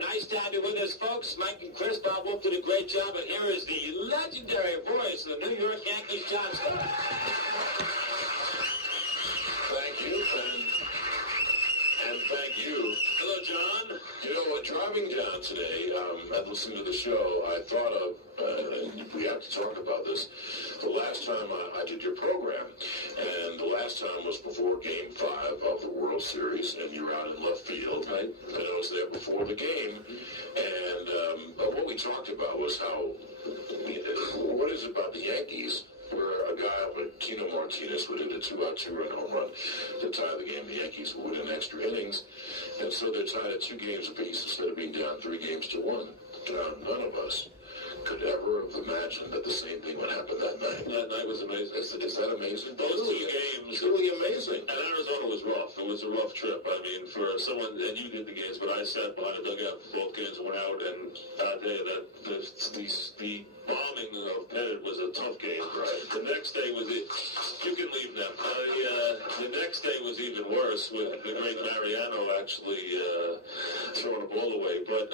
Nice to have you with us, folks. Mike and Chris, Bob Wolf did a great job, and here is the legendary voice of the New York Yankees, John Scott. Thank you, and thank you. Hello, John. You know, driving down today, I've listened to the show, I thought of, and we have to talk about this, the last time I did your program, and the last time was before Game 5 of the World Series, and you were out in left field, right? And I was there before the game, and what we talked about was how, what is it about the Yankees, where a guy like Kino Martinez would hit a 2-out, 2-run home run to tie the game. The Yankees would win in extra innings, and so they're tied at 2 games apiece instead of being down 3 games to 1. None of us could ever have imagined that the same thing would happen that night. That night was amazing. Is that amazing? Those 2 games. Truly amazing. And Arizona was rough. It was a rough trip. I mean, for someone, and you did the games, but I sat behind a dugout for both games and went out, and I'll tell you that the bombing of Pettit was a tough game. Right. The next day was it. You can leave now. The next day was even worse with the great Mariano actually throwing a ball away. But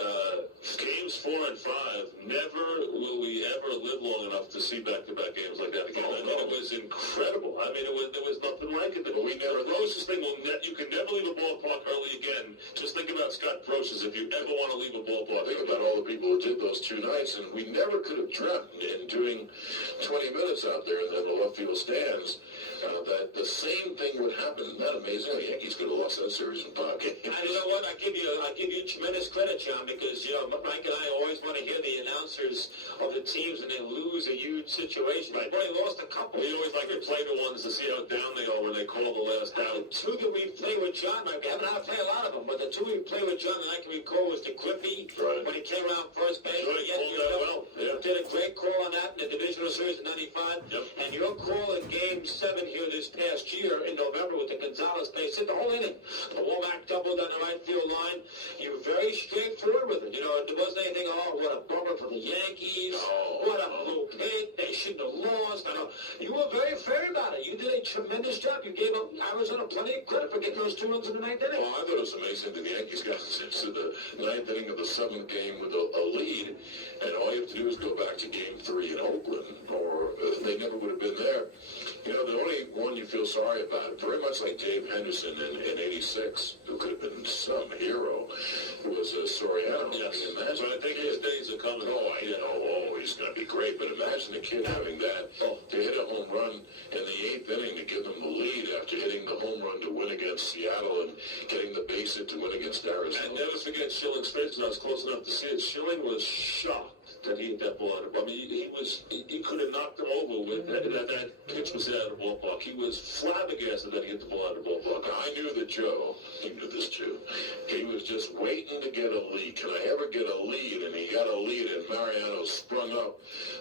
games 4 and 5, never will we ever live long enough to see back-to-back games like that again. I mean, it was incredible. I mean, there was nothing like it. But we never. Brocious thing you can never leave a ballpark early again. Just think about Scott Brocious if you ever want to leave a ballpark. Think about all the people who did those 2 nights, and we never could have dreamt in doing 20 minutes out there in the left field stands that the same thing would happen. Isn't that amazing? The Yankees could have lost that series in 5 games. And you know what? I give you tremendous credit, John, because Mike and I always want to hear the announcers of the teams and they lose a huge situation. Right. Well, they lost a couple. We always like to play the ones to see how down they are when they call the last out. The 2 that we play with John, we haven't had to play a lot of them, but the 2 we play with John that I can recall was the Griffey when he came around first base. Sure, he pulled that well. Yeah. Did a great call on that in the divisional series in '95. Yep. And your call in Game 7 here this past year in November with the Gonzalez base hit the whole inning. The Womack double down the right field line. You were very straightforward with it. You know, there wasn't anything, what a bummer for the Yankees. What a blue pig. They shouldn't have lost. You were very fair about it. You did a tremendous job. You gave Arizona plenty of credit for getting those 2 runs in the 9th inning. Well, I thought it was amazing that the Yankees got into the 9th inning of the 7th game with a lead, and all you have to do is go back to Game 3 in Oakland, or they never would have been there. You know, the only one you feel sorry about, very much like Dave Henderson in '86, who could have been some hero, was Soriano. Yes. Imagine, I think his days are coming. He's going to be great, but imagine a kid having that, to hit a home run in the 8th inning to give them the lead after hitting the home run to win against Seattle and getting the base hit to win against Arizona. And never forget Schilling's face, and I was close enough to see it. Schilling was shocked that he hit that ball out of the ball. I mean, he could have knocked him over with that pitch was out of the ballpark. He was flabbergasted that he hit the ball out of the ballpark. I knew that Joe, he knew this too, he was just waiting to get a lead. Can I ever get a lead? And he got a lead, and Mariano sprung up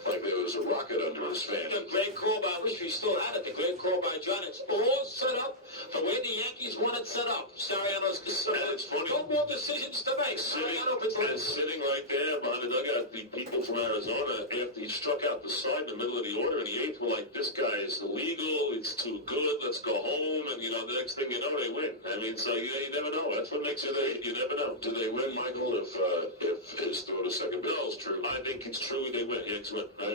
like there was a rocket under his fan. The great call by, I wish we still had it, the great call by John. It's all set up the way the Yankees want it set up. Soriano's it's funny. No more decisions to make. Sitting right there behind the dugout, the people from Arizona, after he struck out the side in the middle of the order in the 8th, were like, this guy is illegal, it's too good, let's go home, and the next thing you know, they win. I mean, so you never know. That's what makes it, you never know. Do they win, Michael, if his throw to second base is true? I think it's true they win. Yankees win. I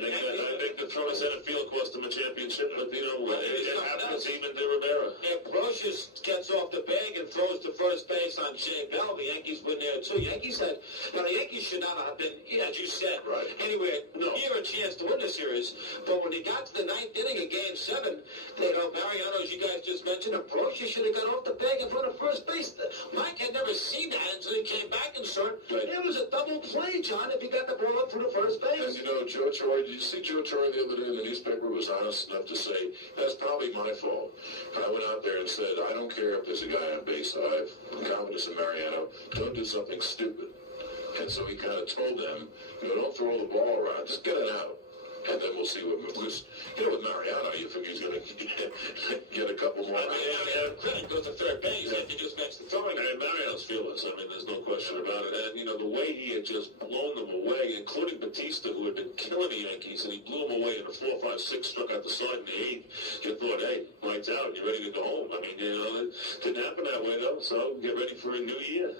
think the throw to center field cost them a championship, but it happens even to Rivera. If Brocious gets off the bag and throws to first base on Shea Bell, the Yankees win there too. The Yankees should not have been, as you said, right. Anyway, here a chance to win the series. But when he got to the 9th inning in Game 7, Mariano, as you guys just mentioned, Brocious should have got off the bag in front of first base. Mike had never seen that until he came back and saw it. Right. It was a double play, John, if he got the ball up through the first base. And Joe Torre, did you see Joe Torre the other day in the newspaper was honest enough to say, that's probably my fault. I went out there and said, I don't care if there's a guy on base. I have confidence in Mariano. Don't do something stupid. And so he kind of told them, don't throw the ball around. Just get it out. And then we'll see what moves. With Mariano, you think he's going to get a couple more. Credit goes to third base. Yeah. He just makes the throwing. And Mariano's fearless. I mean, there's no question about it. And, the way he had just blown them away, including Batista, who had been killing the Yankees, and he blew them away in a 4-5-6, struck out the side in the 8th. You thought, hey, lights out, you're ready to go home. I mean, it didn't happen that way, though, so get ready for a new year.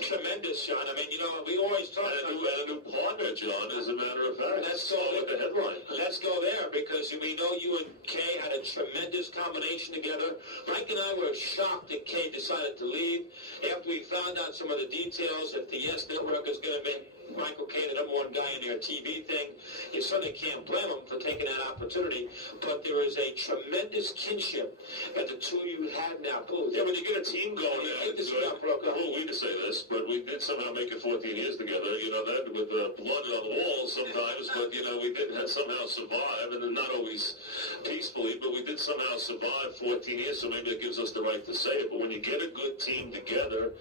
Tremendous, John. I mean, we always talk about a new partner, John, as a matter of fact. Let's go with the headline. Let's go there, because we know you and Kay had a tremendous combination together. Mike and I were shocked that Kay decided to leave after we found out some of the details that the Yes Network is going to make Michael Kay the #1 guy in their TV thing. You certainly can't blame him for taking that opportunity, but there is a tremendous kinship that the two of you have now. Yeah, when you get a team going, we to say this, but we did somehow make it 14 years together. That with blood on the walls sometimes, but we did somehow survive, and not always peacefully, but we did somehow survive 14 years. So maybe that gives us the right to say it. But when you get a good team together,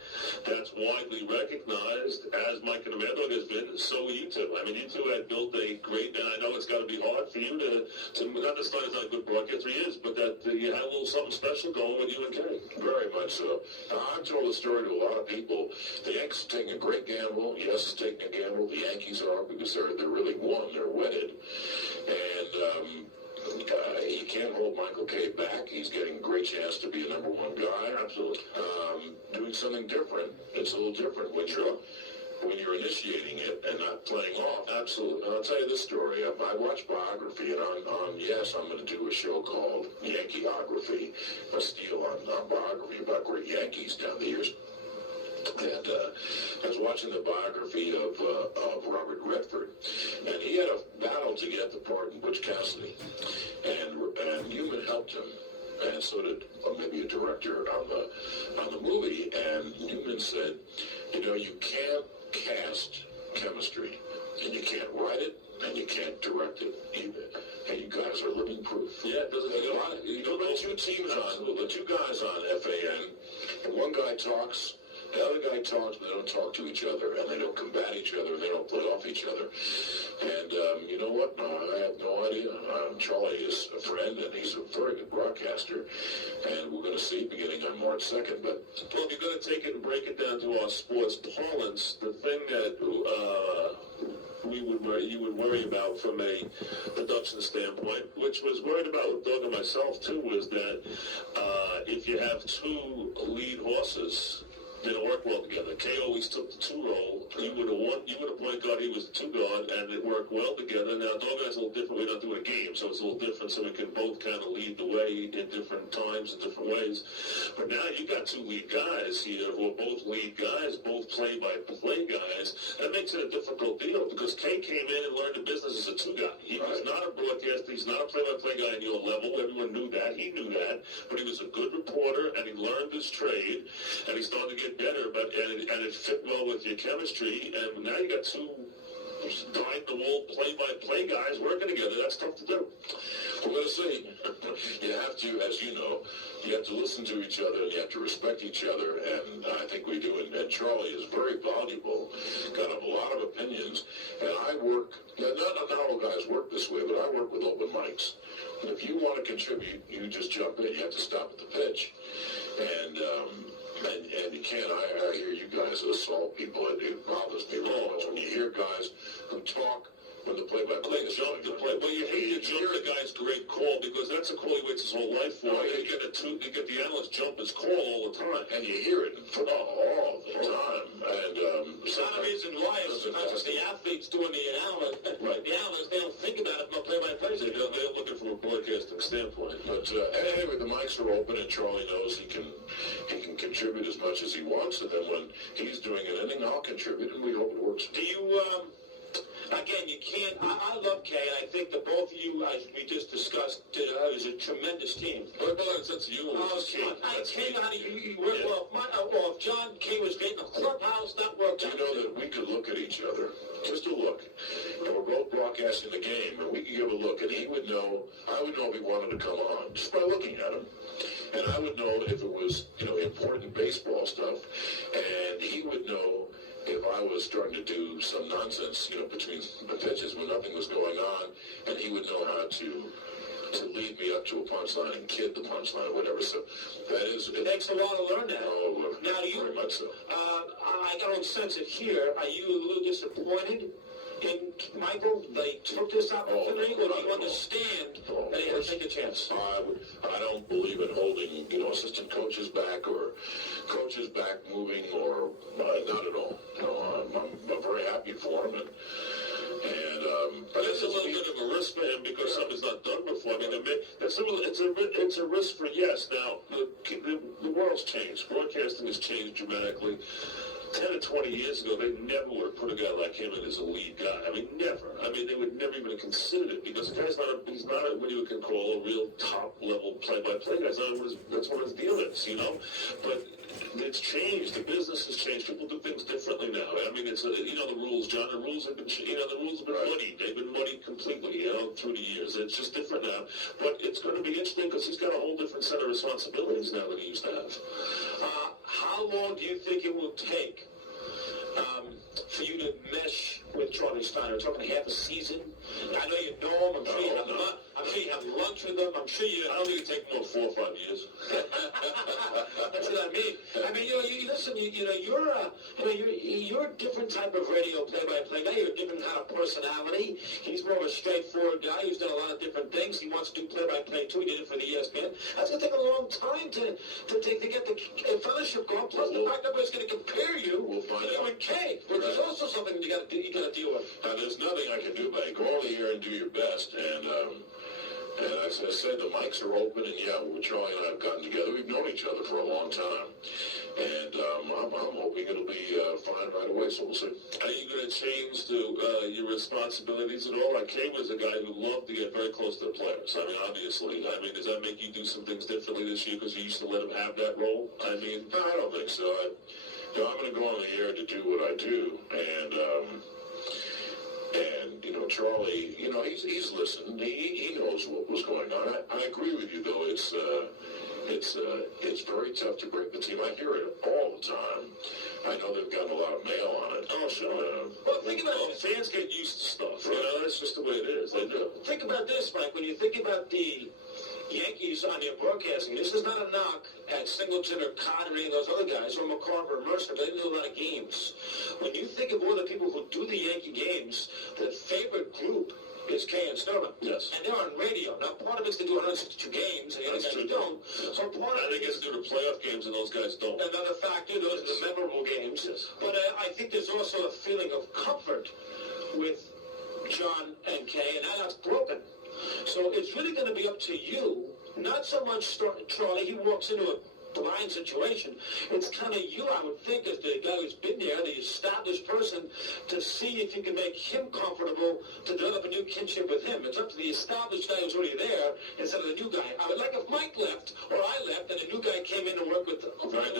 that's widely recognized, as Mike and Amanda has been, so you two. I mean, you two had built a great, and I know it's got to be hard for you to not just it's not a good broadcaster he is, but that you had a little something special going with you and Kay. Very much so. I've told the story to a lot of people. The Yankees are taking a great gamble. Yes, it's taking a gamble. The Yankees are, because they're really one. They're wedded. And you can't hold Michael Kay back. He's getting a great chance to be a #1 guy. Absolutely. Doing something different. It's a little different when you're initiating it and not playing off. Absolutely. And I'll tell you this story. I watched Biography, and on Yes, I'm going to do a show called Yankeeography, a steal on Biography about great Yankees down the years. And I was watching the biography of Robert Redford, and he had a battle to get the part in Butch Cassidy, and Newman helped him, and so did maybe a director on the movie. And Newman said, you can't cast chemistry, and you can't write it, and you can't direct it either. And you guys are living proof. Yeah, it doesn't take a lot. The two teams the two guys on FAN, and one guy talks. The other guy talks, but they don't talk to each other, and they don't combat each other, and they don't play off each other. And you know what? I have no idea. Charlie is a friend, and he's a very good broadcaster. And we're going to see beginning on March 2nd. But well, if you're going to take it and break it down to our sports parlance, the thing that you would worry about from a production standpoint, which was worried about with Doug and myself too, was that if you have two lead horses, they don't work well together. Kay always took the 2 role. You would have point guard, he was the 2 guard, and it worked well together. Now, Dog is a little different. We're not doing a game, so it's a little different, so we can both kind of lead the way in different times and different ways. But now you got 2 lead guys here who are both lead guys, both play-by-play guys. That makes it a difficult deal because Kay came in and learned the business as a 2 guy. He was not a broadcaster. He's not a play-by-play guy on your level. Everyone knew that. He knew that. But he was a good reporter, and he learned his trade, and he started to get better, and it fit well with your chemistry, and now you got 2 dyed-the-wool play-by-play guys working together. That's tough to do. We're going to see. You have to, as you know, you have to listen to each other, and you have to respect each other, and I think we do. And Charlie is very valuable, got a lot of opinions, and I work, not all guys work this way, but I work with open mics. And if you want to contribute, you just jump in. You have to stop at the pitch. And you can't, I hear you guys assault people, and it bothers me real much when you hear guys who talk when the play-by-play is jump the play. Well, you hear the guy's great call because that's a call he waits his whole life for. You get the analyst jump his call all the time, and you hear it all the time. And it's not a reason why it's because the athletes doing the analyst. Right. The analysts, they don't think about it from a play-by-play. They're looking from a broadcasting standpoint. But anyway, the mics are open, and Charlie knows he can contribute as much as he wants, and then when he's doing an inning, I'll contribute, and we hope it works. Do you? Again, you can't. I love Kay, and I think that both of you, as we just discussed, is a tremendous team. What about since you? Kay, how do you work well? If John Kay was getting a clubhouse, that worked. You know that we could look at each other, just a look, and we're both broadcasting the game, and we could give a look, and he would know. I would know if he wanted to come on just by looking at him, and I would know if it was important baseball stuff, and he would know if I was starting to do some nonsense, between the pitches when nothing was going on, and he would know how to lead me up to a punchline and kid the punchline or whatever. So that is... It takes a while to learn that. Oh, now, do you, very much so. I don't sense it here. Are you a little disappointed in Michael? They took this opportunity, or do you understand that he had to take a chance? I don't believe in holding, assistant coaches back or coaches back moving or not at all. I'm very happy for him. But it's a little bit of a risk for him because something's not done before. I mean, it's a risk for yes. Now, the world's changed. Broadcasting has changed dramatically. 10 or 20 years ago, they never would have put a guy like him in as a lead guy. I mean, never. I mean, they would never even have considered it because the guy's he's not what you can call a real top-level play-by-play guy. That's what his deal is, But it's changed. The business has changed. People do things differently now. I mean, it's the rules, John. The rules have been, muddied. They've been muddied completely, through the years. It's just different now. But it's going to be interesting because he's got a whole different set of responsibilities now than he used to have. How long do you think it will take for you to mesh with Charlie Steiner? Talking half a season. I know you know him. I'm sure you have lunch with him. I'm sure you. I don't think it take more 4 or 5 years. That's what I mean. I mean, you listen. You're a different type of radio play-by-play guy. You're a different kind of personality. He's more of a straightforward guy who's done a lot of different things. He wants to do play-by-play too. He did it for the ESPN. That's gonna take a long time to get the fellowship going. Plus, the fact nobody's gonna compare you to you and Kay, which is also something you got to deal with. Now, there's nothing I can do, buddy. Go on here and do your best. And as I said, the mics are open, and Charlie and I have gotten together. We've known each other for a long time. And I'm hoping it'll be fine right away, so we'll see. Are you going to change your responsibilities at all? Like, Kay was a guy who loved to get very close to the players. I mean, obviously. I mean, does that make you do some things differently this year because you used to let him have that role? I mean, no, I don't think so. I'm going to go on the air to do what I do. And Charlie, he's listened. He knows what was going on. I agree with you, though. It's very tough to break the team. I hear it all the time. I know they've gotten a lot of mail on it. Oh, sure. Well, think about it. Fans get used to stuff. That's just the way it is. They do. Think about this, Mike. When you think about the Yankees on their broadcasting, this is not a knock at Singleton or Codd or any of those other guys, or McCarver or Mercer, but they do a lot of games. When you think of all the people who do the Yankee games, the favorite group is Kay and Sterling. Yes. And they're on radio. Now, part of it's to do 162 games, and the other guys don't. Yes. So part of it gets to do the playoff games, and those guys don't. Another factor, those are the memorable games. Yes. But I think there's also a feeling of comfort with John and Kay, and now that's broken. So it's really going to be up to you, not so much Charlie. He walks into a blind situation. It's kind of you, I would think, as the guy who's been there, the established person, to see if you can make him comfortable to develop a new kinship with him. It's up to the established guy who's already there instead of the new guy. I would like if Mike left or I left and a new guy came in to work with one of us.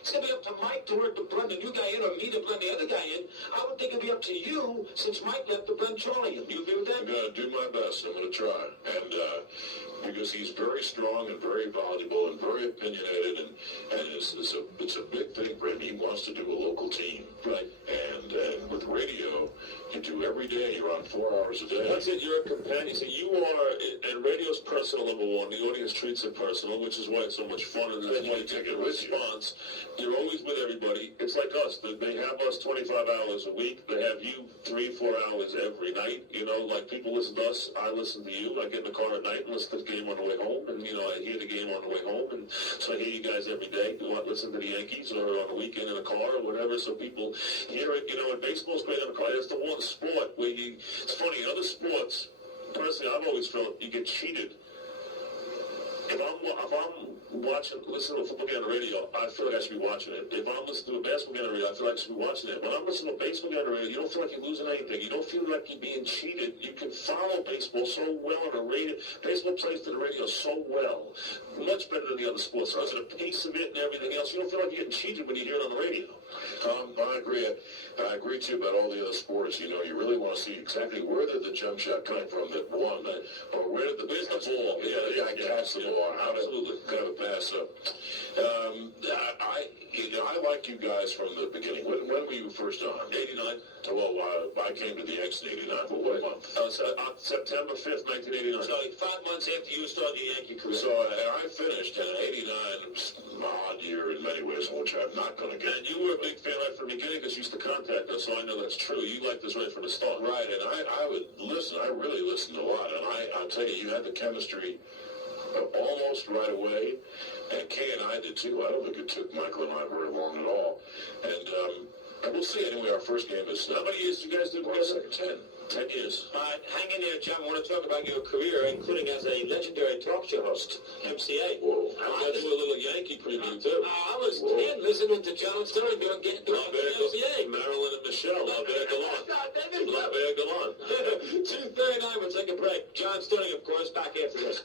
It's going to be up to Mike to work to blend the new guy in or me to blend the other guy in. I would think it'd be up to you, since Mike left, to blend Charlie in. Do you agree with that? I'm going to do my best. I'm going to try. And because he's very strong and very valuable and very opinionated, and it's a big thing for him. He wants to do a local team. Right. And with radio, you do every day. You're on 4 hours a day. That's it. You're a companion. So you are, and radio's personal, number one. The audience treats it personal, which is why it's so much fun, and that's why you take a response. You're always with everybody. It's like us. They have us 25 hours a week. They have you 3-4 hours every night. Like people listen to us. I listen to you. I get in the car at night and listen to the game on the way home, and I hear the game on the way home, and so I hear you guys every day. You want to listen to the Yankees or on the weekend in the car or whatever, so people hear it. And baseball's great in the car. It's the one sport where it's funny, in other sports, personally, I've always felt you get cheated. If I'm listening to a football game on the radio, I feel like I should be watching it. If I'm listening to a basketball game on the radio, I feel like I should be watching it. When I'm listening to a baseball game on the radio, you don't feel like you're losing anything. You don't feel like you're being cheated. You can follow baseball so well on the radio. Baseball plays to the radio so well. Much better than the other sports. Because of the pace of it and everything else, you don't feel like you're getting cheated when you hear it on the radio. I agree. I agree too about all the other sports. You know, you really want to see exactly where did the jump shot come from that won, or where's the ball? Catch the ball. How to kind of pass up. I like you guys from the beginning. When were you first on? 89. Well, I came to the X in 89. But what month? September 5th, 1989. So 5 months after you started your Yankee career. So I finished in 89. It was an odd year in many ways, which I'm not going to get. And you were a big fan right from the beginning because you used to contact us, so I know that's true. You liked us right from the start. Right, and I would listen. I really listened a lot. And I'll tell you, you had the chemistry almost right away. And Kay and I did too. I don't think it took Michael and I very long at all. And we'll see. Anyway, our first game is... How many years did you guys do together? 10 years. Hang in there, John. I want to talk about your career, including as a legendary talk show host, MCA. Whoa. I do a little Yankee preview, too. I was 10 listening to John Sterling doing MCA. Marilyn and Michelle. Albert Galant. Albert Galant. 2:39, we'll take a break. John Sterling, of course, back after this.